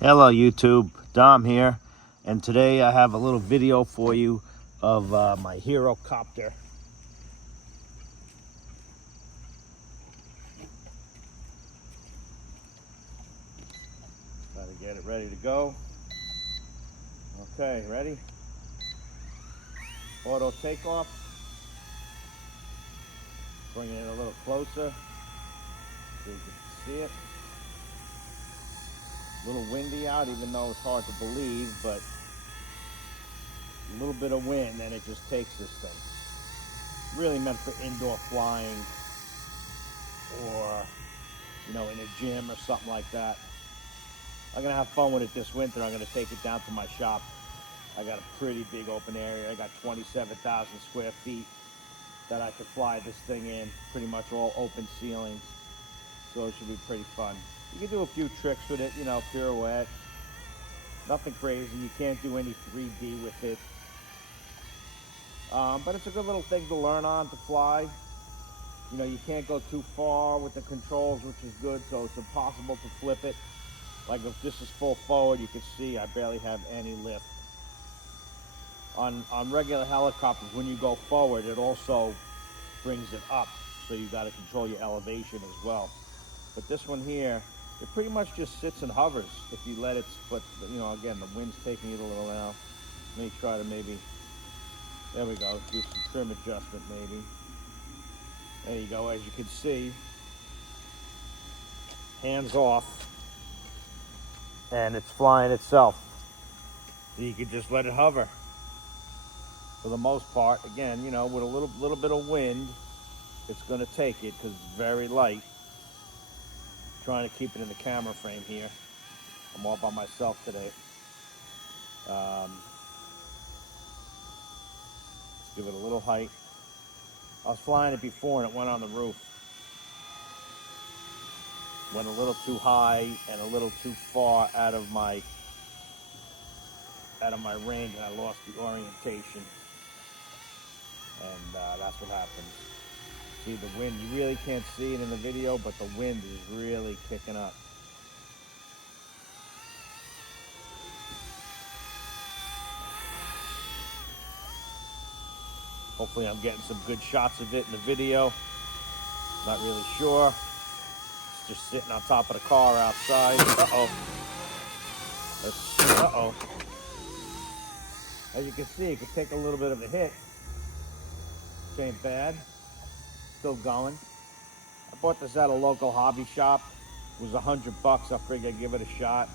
Hello YouTube, Dom here, and today I have a little video for you of my Hero Copter. Try to get it ready to go. Okay, ready? Auto takeoff. Bringing it a little closer so you can see it. A little windy out, even though it's hard to believe, but a little bit of wind and it just takes this thing. Really meant for indoor flying or, in a gym or something like that. I'm gonna have fun with it this winter. I'm gonna take it down to my shop. I got a pretty big open area. I got 27,000 square feet that I could fly this thing in. Pretty much all open ceilings. So it should be pretty fun. You can do a few tricks with it, pirouette. Nothing crazy. You can't do any 3D with it. But it's a good little thing to learn on, to fly. You can't go too far with the controls, which is good, so it's impossible to flip it. Like if this is full forward, you can see I barely have any lift. On regular helicopters, when you go forward, it also brings it up, so you got to control your elevation as well. But this one here, it pretty much just sits and hovers if you let it. But again, the wind's taking it a little now. Let me try to there we go, do some trim adjustment maybe. There you go, as you can see, hands off, and it's flying itself. So you can just let it hover. For the most part, again, with a little bit of wind, it's going to take it because it's very light. Trying to keep it in the camera frame here. I'm all by myself today. Let's give it a little height. I was flying it before and it went on the roof. Went a little too high and a little too far out of my range, and I lost the orientation. And that's what happens. See the wind, you really can't see it in the video, but the wind is really kicking up. Hopefully I'm getting some good shots of it in the video. Not really sure. It's just sitting on top of the car outside. Uh-oh. As you can see, it could take a little bit of a hit. Which ain't bad. Still going. I bought this at a local hobby shop. It was $100. I figured I'd give it a shot.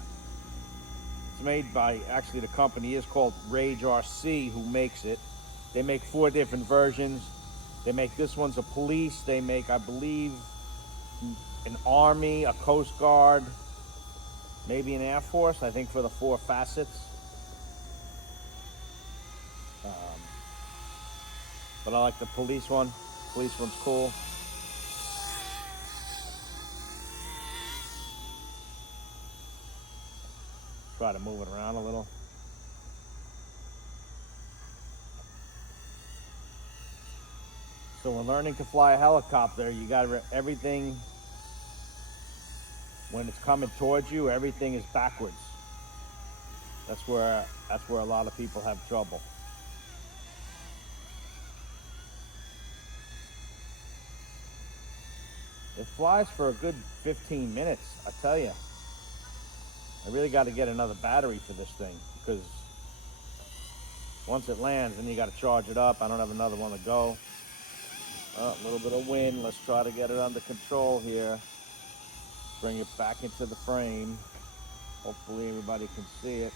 It's made by, actually the company is called Rage RC, who makes it. They make 4 different versions. They make this one's a police. They make, I believe, an army, a Coast Guard, maybe an Air Force, I think, for the 4 facets. But I like the police one. Police one's cool. Try to move it around a little. So when learning to fly a helicopter, you got everything, when it's coming towards you, everything is backwards. That's where a lot of people have trouble. It flies for a good 15 minutes, I tell you. I really got to get another battery for this thing, because once it lands, then you got to charge it up. I don't have another one to go. A little bit of wind. Let's try to get it under control here. Bring it back into the frame. Hopefully everybody can see it.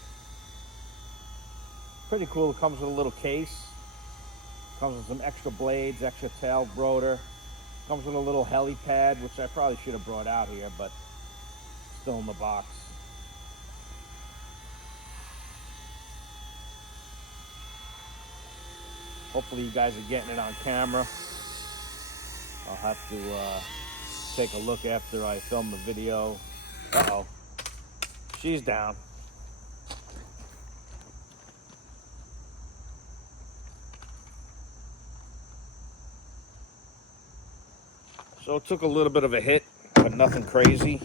Pretty cool. It comes with a little case. Comes with some extra blades, extra tail rotor. Comes with a little helipad, which I probably should have brought out here, but still in the box. Hopefully you guys are getting it on camera. I'll have to take a look after I film the video. Uh-oh. She's down. So it took a little bit of a hit, but nothing crazy.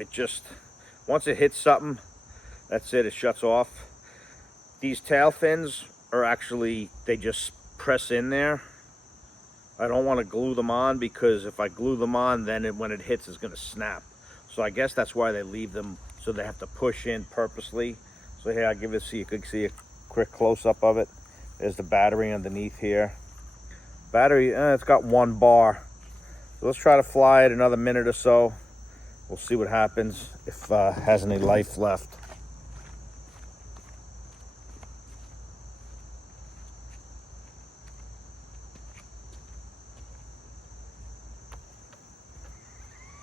It just Once it hits something, that's it, it shuts off. These tail fins are actually, they just press in there. I don't want to glue them on, because if I glue them on, then when it hits, it's going to snap. So I guess that's why they leave them, so they have to push in purposely. So here, I'll give it, so you can see a quick close-up of it. There's the battery underneath here. Battery, it's got 1 bar. So let's try to fly it another minute or so. We'll see what happens, if it has any life left.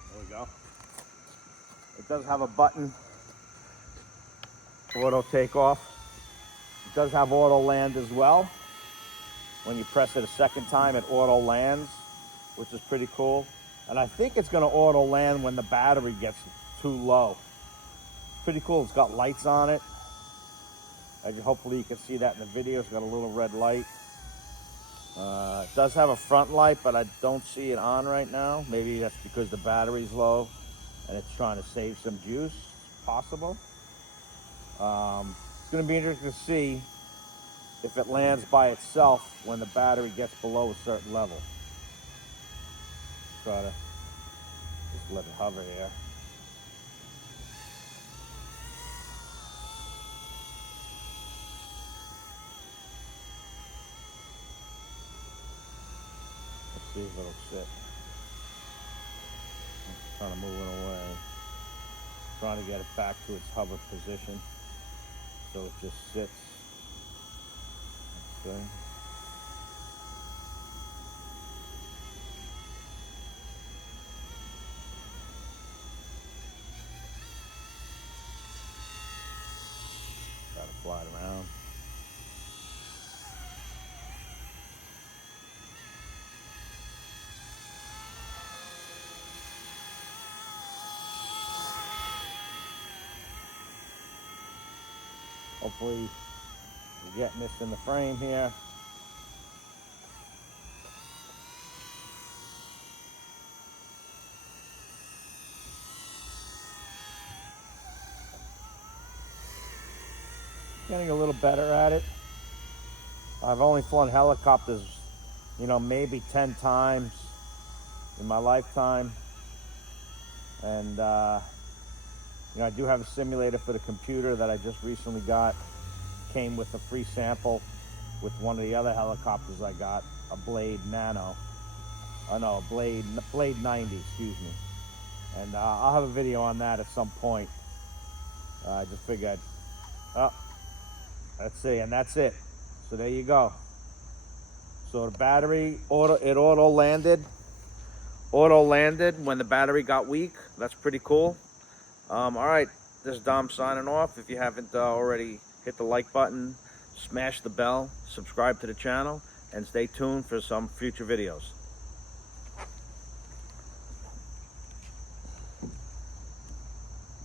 There we go. It does have a button, auto takeoff. It does have auto land as well. When you press it a second time, it auto lands, which is pretty cool. And I think it's going to auto land when the battery gets too low. Pretty cool. It's got lights on it. Hopefully you can see that in the video. It's got a little red light. It does have a front light, but I don't see it on right now. Maybe that's because the battery's low and it's trying to save some juice. Possible. It's going to be interesting to see if it lands by itself when the battery gets below a certain level. Try to just let it hover here. Let's see if it'll sit. It's kind of moving away. Trying to get it back to its hover position, so it just sits. Okay. Gotta fly it around. Hopefully you're getting this in the frame here. Getting a little better at it. I've only flown helicopters, maybe 10 times in my lifetime. And, I do have a simulator for the computer that I just recently got. Came with a free sample with one of the other helicopters I got, a Blade Nano. Oh no, Blade 90, excuse me. And I'll have a video on that at some point. I just figured, let's see, and that's it. So there you go. So the battery, it auto landed when the battery got weak. That's pretty cool. All right, this is Dom signing off. If you haven't already, hit the like button, smash the bell, subscribe to the channel, and stay tuned for some future videos.